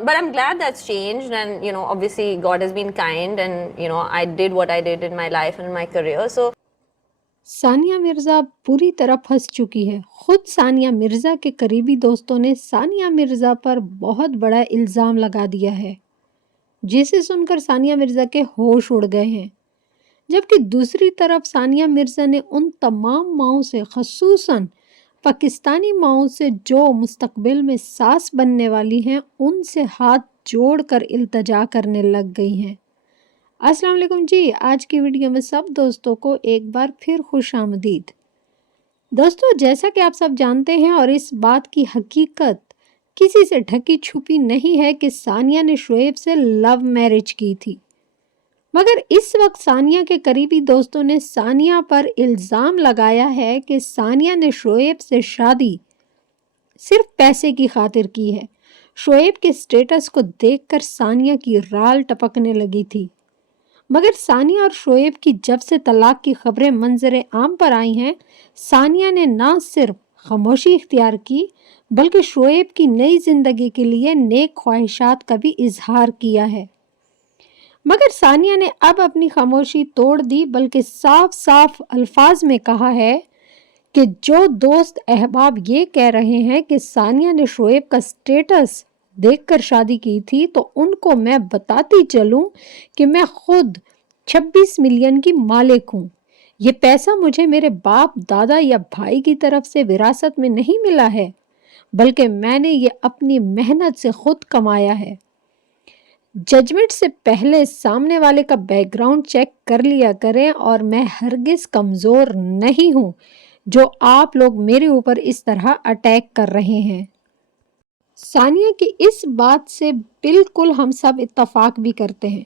but I'm glad that's changed, and obviously God has been kind, and I did what I did in my life and in my career. So Sania Mirza پوری طرح پھنس چکی ہے۔ خود ثانیہ مرزا کے قریبی دوستوں نے ثانیہ مرزا پر بہت بڑا الزام لگا دیا ہے، جسے سن کر ثانیہ مرزا کے ہوش اڑ گئے ہیں۔ جبکہ دوسری طرف ثانیہ مرزا نے ان تمام ماؤں سے، خصوصاً پاکستانی ماؤں سے جو مستقبل میں ساس بننے والی ہیں، ان سے ہاتھ جوڑ کر التجا کرنے لگ گئی ہیں۔ السلام علیکم جی، آج کی ویڈیو میں سب دوستوں کو ایک بار پھر خوش آمدید۔ دوستو، جیسا کہ آپ سب جانتے ہیں اور اس بات کی حقیقت کسی سے ڈھکی چھپی نہیں ہے کہ ثانیہ نے شعیب سے لو میرج کی تھی، مگر اس وقت ثانیہ کے قریبی دوستوں نے ثانیہ پر الزام لگایا ہے کہ ثانیہ نے شعیب سے شادی صرف پیسے کی خاطر کی ہے۔ شعیب کے سٹیٹس کو دیکھ کر ثانیہ کی رال ٹپکنے لگی تھی، مگر ثانیہ اور شعیب کی جب سے طلاق کی خبریں منظر عام پر آئی ہیں، ثانیہ نے نہ صرف خاموشی اختیار کی بلکہ شعیب کی نئی زندگی کے لیے نیک خواہشات کا بھی اظہار کیا ہے۔ مگر ثانیہ نے اب اپنی خاموشی توڑ دی، بلکہ صاف صاف الفاظ میں کہا ہے کہ جو دوست احباب یہ کہہ رہے ہیں کہ ثانیہ نے شعیب کا سٹیٹس دیکھ کر شادی کی تھی، تو ان کو میں بتاتی چلوں کہ میں خود 26 ملین کی مالک ہوں۔ یہ پیسہ مجھے میرے باپ، دادا یا بھائی کی طرف سے وراثت میں نہیں ملا ہے، بلکہ میں نے یہ اپنی محنت سے خود کمایا ہے۔ ججمنٹ سے پہلے سامنے والے کا بیک گراؤنڈ چیک کر لیا کریں، اور میں ہرگز کمزور نہیں ہوں جو آپ لوگ میرے اوپر اس طرح اٹیک کر رہے ہیں۔ ثانیہ کی اس بات سے بالکل ہم سب اتفاق بھی کرتے ہیں۔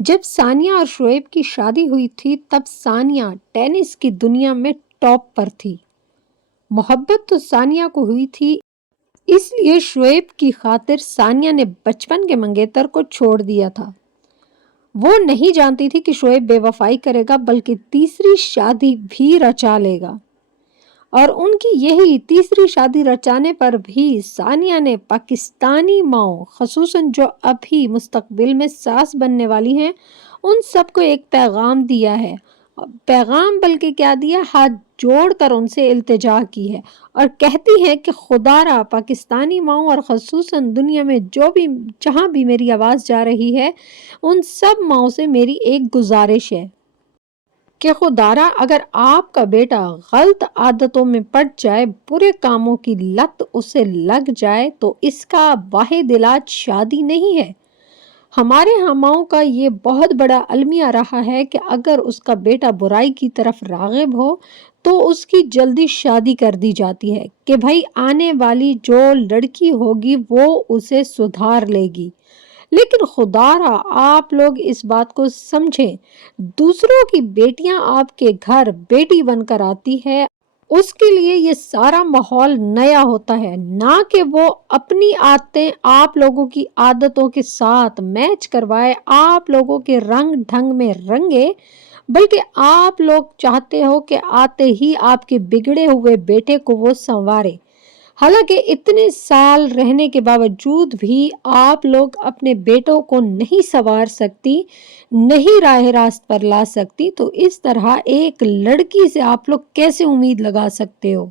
جب ثانیہ اور شعیب کی شادی ہوئی تھی، تب ثانیہ ٹینس کی دنیا میں ٹاپ پر تھی۔ محبت تو ثانیہ کو ہوئی تھی، اس لیے شعیب کی خاطر ثانیہ نے بچپن کے منگیتر کو چھوڑ دیا تھا۔ وہ نہیں جانتی تھی کہ شعیب بے وفائی کرے گا، بلکہ تیسری شادی بھی رچا لے گا، اور ان کی یہی تیسری شادی رچانے پر بھی ثانیہ نے پاکستانی ماؤں، خصوصاً جو ابھی مستقبل میں ساس بننے والی ہیں، ان سب کو ایک پیغام دیا ہے۔ پیغام بلکہ کیا دیا، ہاتھ جوڑ کر ان سے التجا کی ہے، اور کہتی ہے کہ خدا را پاکستانی ماؤں اور خصوصاً دنیا میں جہاں بھی میری آواز جا رہی ہے، ان سب ماؤں سے میری ایک گزارش ہے کہ خدارا اگر آپ کا بیٹا غلط عادتوں میں پڑ جائے، برے کاموں کی لت اسے لگ جائے، تو اس کا واحد علاج شادی نہیں ہے۔ ہمارے ہاں ماؤں کا یہ بہت بڑا المیہ رہا ہے کہ اگر اس کا بیٹا برائی کی طرف راغب ہو تو اس کی جلدی شادی کر دی جاتی ہے کہ بھائی آنے والی جو لڑکی ہوگی وہ اسے سدھار لے گی۔ لیکن خدا را آپ لوگ اس بات کو سمجھیں، دوسروں کی بیٹیاں آپ کے گھر بیٹی بن کر آتی ہے، اس کے لیے یہ سارا ماحول نیا ہوتا ہے، نہ کہ وہ اپنی عادتیں آپ لوگوں کی عادتوں کے ساتھ میچ کروائے، آپ لوگوں کے رنگ ڈھنگ میں رنگے، بلکہ آپ لوگ چاہتے ہو کہ آتے ہی آپ کے بگڑے ہوئے بیٹے کو وہ سنوارے۔ حالانکہ اتنے سال رہنے کے باوجود بھی آپ لوگ اپنے بیٹوں کو نہیں سنوار سکتی، نہیں راہ راست پر لا سکتی، تو اس طرح ایک لڑکی سے آپ لوگ کیسے امید لگا سکتے ہو؟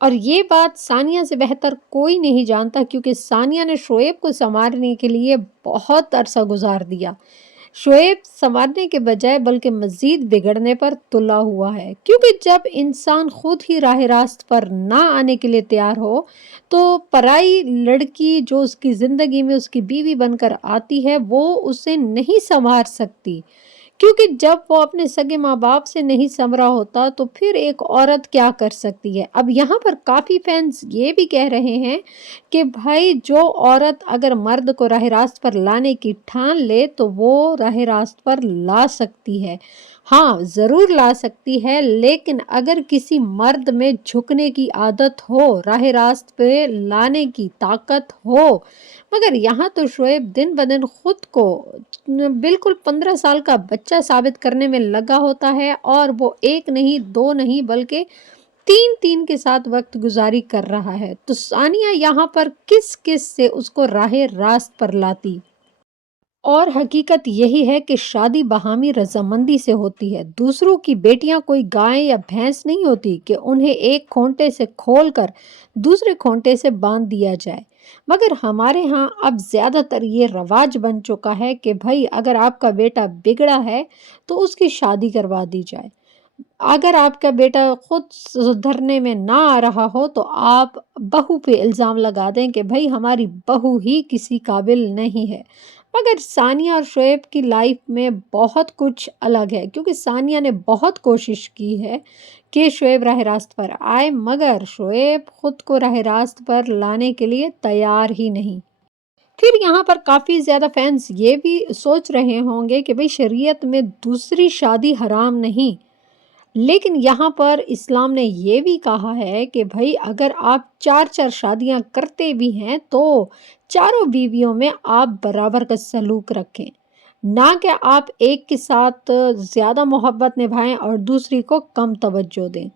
اور یہ بات ثانیہ سے بہتر کوئی نہیں جانتا، کیونکہ ثانیہ نے شعیب کو سنوارنے کے لیے بہت عرصہ گزار دیا۔ شعیب سنوارنے کے بجائے بلکہ مزید بگڑنے پر تلا ہوا ہے، کیونکہ جب انسان خود ہی راہ راست پر نہ آنے کے لیے تیار ہو تو پرائی لڑکی جو اس کی زندگی میں اس کی بیوی بن کر آتی ہے وہ اسے نہیں سنوار سکتی، کیونکہ جب وہ اپنے سگے ماں باپ سے نہیں سنورا ہوتا تو پھر ایک عورت کیا کر سکتی ہے۔ اب یہاں پر کافی فینس یہ بھی کہہ رہے ہیں کہ بھائی جو عورت اگر مرد کو راہ راست پر لانے کی ٹھان لے تو وہ راہ راست پر لا سکتی ہے۔ ہاں ضرور لا سکتی ہے، لیکن اگر کسی مرد میں جھکنے کی عادت ہو، راہ راست پہ لانے کی طاقت ہو، مگر یہاں تو شعیب دن بدن خود کو بالکل 15 سال کا بچہ ثابت کرنے میں لگا ہوتا ہے، اور وہ ایک نہیں، دو نہیں، بلکہ تین تین کے ساتھ وقت گزاری کر رہا ہے، تو ثانیہ یہاں پر کس کس سے اس کو راہ راست پر لاتی؟ اور حقیقت یہی ہے کہ شادی باہمی رضامندی سے ہوتی ہے۔ دوسروں کی بیٹیاں کوئی گائے یا بھینس نہیں ہوتی کہ انہیں ایک کھونٹے سے کھول کر دوسرے کھونٹے سے باندھ دیا جائے۔ مگر ہمارے ہاں اب زیادہ تر یہ رواج بن چکا ہے کہ بھائی اگر آپ کا بیٹا بگڑا ہے تو اس کی شادی کروا دی جائے۔ اگر آپ کا بیٹا خود سدھرنے میں نہ آ رہا ہو تو آپ بہو پہ الزام لگا دیں کہ بھائی ہماری بہو ہی کسی قابل نہیں ہے۔ مگر ثانیہ اور شعیب کی لائف میں بہت کچھ الگ ہے، کیونکہ ثانیہ نے بہت کوشش کی ہے کہ شعیب راہ راست پر آئے، مگر شعیب خود کو راہ راست پر لانے کے لیے تیار ہی نہیں۔ پھر یہاں پر کافی زیادہ فینس یہ بھی سوچ رہے ہوں گے کہ بھئی شریعت میں دوسری شادی حرام نہیں، لیکن یہاں پر اسلام نے یہ بھی کہا ہے کہ بھئی اگر آپ 4 شادیاں کرتے بھی ہیں تو چاروں بیویوں میں آپ برابر کا سلوک رکھیں، نہ کہ آپ ایک کے ساتھ زیادہ محبت نبھائیں اور دوسری کو کم توجہ دیں۔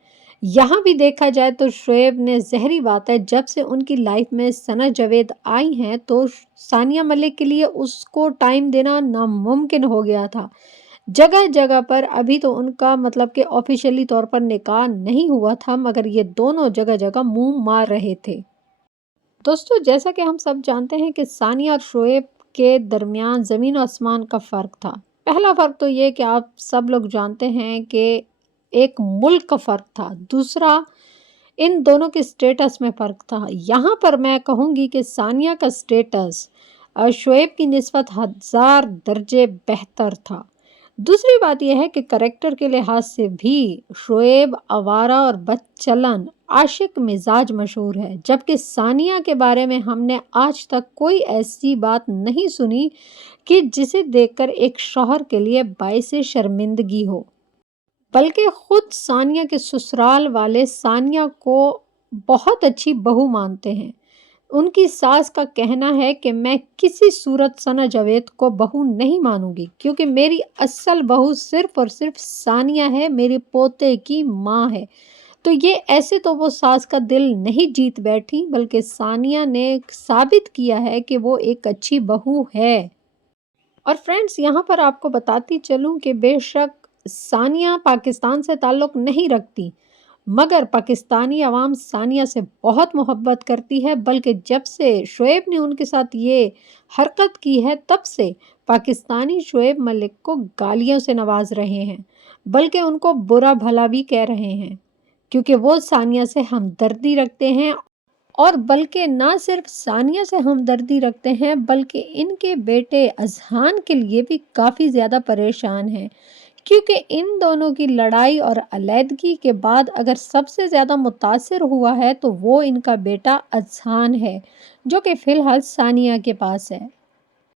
یہاں بھی دیکھا جائے تو شعیب نے ظاہری بات ہے جب سے ان کی لائف میں ثنا جاوید آئی ہیں تو ثانیہ ملک کے لیے اس کو ٹائم دینا ناممکن ہو گیا تھا۔ جگہ جگہ پر ابھی تو ان کا مطلب کہ آفیشیلی طور پر نکاح نہیں ہوا تھا، مگر یہ دونوں جگہ جگہ منہ مار رہے تھے۔ دوستو جیسا کہ ہم سب جانتے ہیں کہ ثانیہ اور شعیب کے درمیان زمین و آسمان کا فرق تھا۔ پہلا فرق تو یہ کہ آپ سب لوگ جانتے ہیں کہ ایک ملک کا فرق تھا، دوسرا ان دونوں کے سٹیٹس میں فرق تھا۔ یہاں پر میں کہوں گی کہ ثانیہ کا سٹیٹس شعیب کی نسبت 1000 درجے بہتر تھا۔ دوسری بات یہ ہے کہ کریکٹر کے لحاظ سے بھی شعیب آوارہ اور بد چلن عاشق مزاج مشہور ہے، جبکہ ثانیہ کے بارے میں ہم نے آج تک کوئی ایسی بات نہیں سنی کہ جسے دیکھ کر ایک شوہر کے لیے باعث شرمندگی ہو، بلکہ خود ثانیہ کے سسرال والے ثانیہ کو بہت اچھی بہو مانتے ہیں۔ ان کی ساس کا کہنا ہے کہ میں کسی صورت ثنا جاوید کو بہو نہیں مانوں گی، کیونکہ میری اصل بہو صرف اور صرف ثانیہ ہے، میرے پوتے کی ماں ہے۔ تو یہ ایسے تو وہ ساس کا دل نہیں جیت بیٹھی، بلکہ ثانیہ نے ثابت کیا ہے کہ وہ ایک اچھی بہو ہے۔ اور فرینڈز یہاں پر آپ کو بتاتی چلوں کہ بے شک ثانیہ پاکستان سے تعلق نہیں رکھتی، مگر پاکستانی عوام ثانیہ سے بہت محبت کرتی ہے، بلکہ جب سے شعیب نے ان کے ساتھ یہ حرکت کی ہے تب سے پاکستانی شعیب ملک کو گالیوں سے نواز رہے ہیں، بلکہ ان کو برا بھلا بھی کہہ رہے ہیں، کیونکہ وہ ثانیہ سے ہمدردی رکھتے ہیں، اور بلکہ نہ صرف ثانیہ سے ہمدردی رکھتے ہیں بلکہ ان کے بیٹے اذہان کے لیے بھی کافی زیادہ پریشان ہیں، کیونکہ ان دونوں کی لڑائی اور علیحدگی کے بعد اگر سب سے زیادہ متاثر ہوا ہے تو وہ ان کا بیٹا اذہان ہے، جو کہ فی الحال ثانیہ کے پاس ہے۔